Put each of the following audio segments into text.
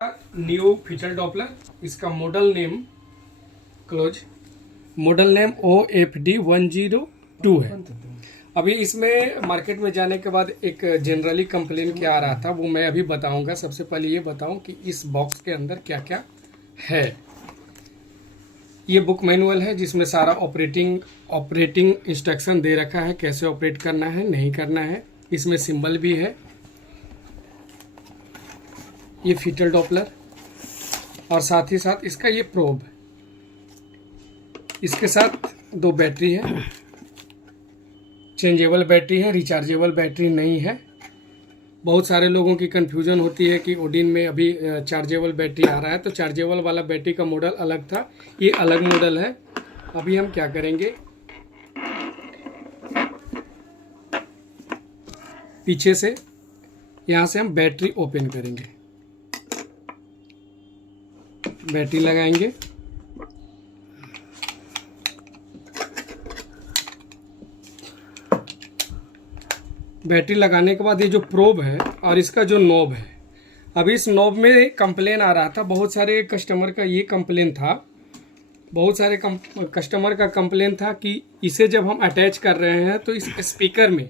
New feature Doppler, इसका model name model name OFD102 है। अभी इसमें मार्केट में जाने के बाद एक जनरली कंप्लेन क्या आ रहा था वो मैं अभी बताऊंगा। सबसे पहले ये बताऊं कि इस बॉक्स के अंदर क्या क्या है। ये बुक मैनुअल है जिसमें सारा ऑपरेटिंग इंस्ट्रक्शन दे रखा है, कैसे ऑपरेट करना है नहीं करना है। इसमें सिंबल भी है। ये फीचर डॉपलर और साथ ही साथ इसका ये प्रोब, इसके साथ 2 बैटरी है, चेंजेबल बैटरी है, रिचार्जेबल बैटरी नहीं है। बहुत सारे लोगों की कंफ्यूजन होती है कि ओडिन में अभी चार्जेबल बैटरी आ रहा है, तो चार्जेबल वाला बैटरी का मॉडल अलग था, ये अलग मॉडल है। अभी हम क्या करेंगे, पीछे से यहाँ से हम बैटरी ओपन करेंगे, बैटरी लगाएंगे। बैटरी लगाने के बाद ये जो प्रोब है और इसका जो नॉब है, अभी इस नॉब में कंप्लेन आ रहा था। बहुत सारे कस्टमर का ये कंप्लेन था, बहुत सारे कस्टमर का कंप्लेन था कि इसे जब हम अटैच कर रहे हैं तो इस स्पीकर में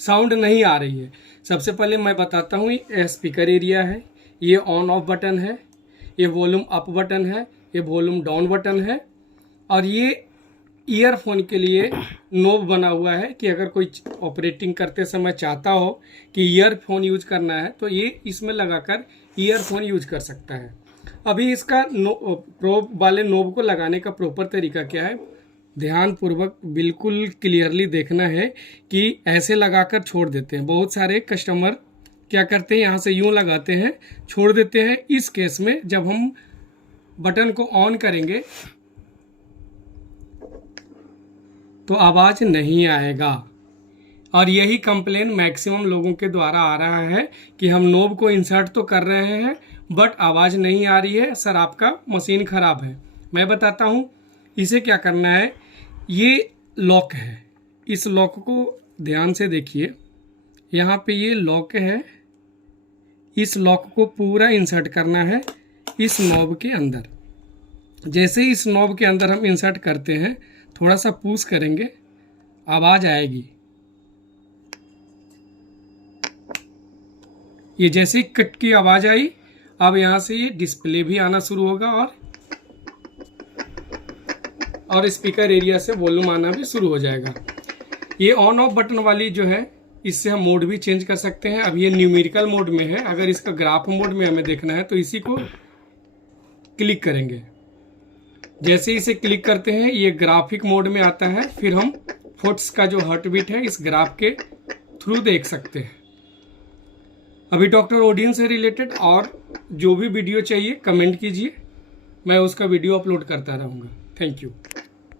साउंड नहीं आ रही है। सबसे पहले मैं बताता हूँ, ये स्पीकर एरिया है, ये ऑन ऑफ बटन है, ये वॉल्यूम अप बटन है, ये वॉल्यूम डाउन बटन है, और ये ईयरफोन के लिए नोब बना हुआ है कि अगर कोई ऑपरेटिंग करते समय चाहता हो कि ईयरफोन यूज करना है तो ये इसमें लगाकर ईयरफोन यूज कर सकता है। अभी इसका प्रोब वाले नोब को लगाने का प्रॉपर तरीका क्या है, ध्यानपूर्वक बिल्कुल क्लियरली देखना है कि ऐसे लगाकर छोड़ देते हैं। बहुत सारे कस्टमर क्या करते हैं, यहाँ से यूं लगाते हैं छोड़ देते हैं। इस केस में जब हम बटन को ऑन करेंगे तो आवाज़ नहीं आएगा, और यही कंप्लेन मैक्सिमम लोगों के द्वारा आ रहा है कि हम नोब को इंसर्ट तो कर रहे हैं बट आवाज़ नहीं आ रही है, सर आपका मशीन ख़राब है। मैं बताता हूँ इसे क्या करना है। ये लॉक है, इस लॉक को ध्यान से देखिए, यहाँ पे ये लॉक है, इस लॉक को पूरा इंसर्ट करना है इस नॉब के अंदर। जैसे इस नॉब के अंदर हम इंसर्ट करते हैं, थोड़ा सा पुश करेंगे, आवाज़ आएगी। ये जैसे ही कट की आवाज़ आई, अब यहाँ से ये डिस्प्ले भी आना शुरू होगा और स्पीकर एरिया से वॉल्यूम आना भी शुरू हो जाएगा। ये ऑन ऑफ बटन वाली जो है, इससे हम मोड भी चेंज कर सकते हैं। अब ये न्यूमेरिकल मोड में है, अगर इसका ग्राफ मोड में हमें देखना है तो इसी को क्लिक करेंगे। जैसे इसे क्लिक करते हैं ये ग्राफिक मोड में आता है, फिर हम फुट्स का जो हार्ट बीट है इस ग्राफ के थ्रू देख सकते हैं। अभी डॉक्टर ओडिन से रिलेटेड और जो भी वीडियो चाहिए कमेंट कीजिए, मैं उसका वीडियो अपलोड करता रहूँगा। Thank you.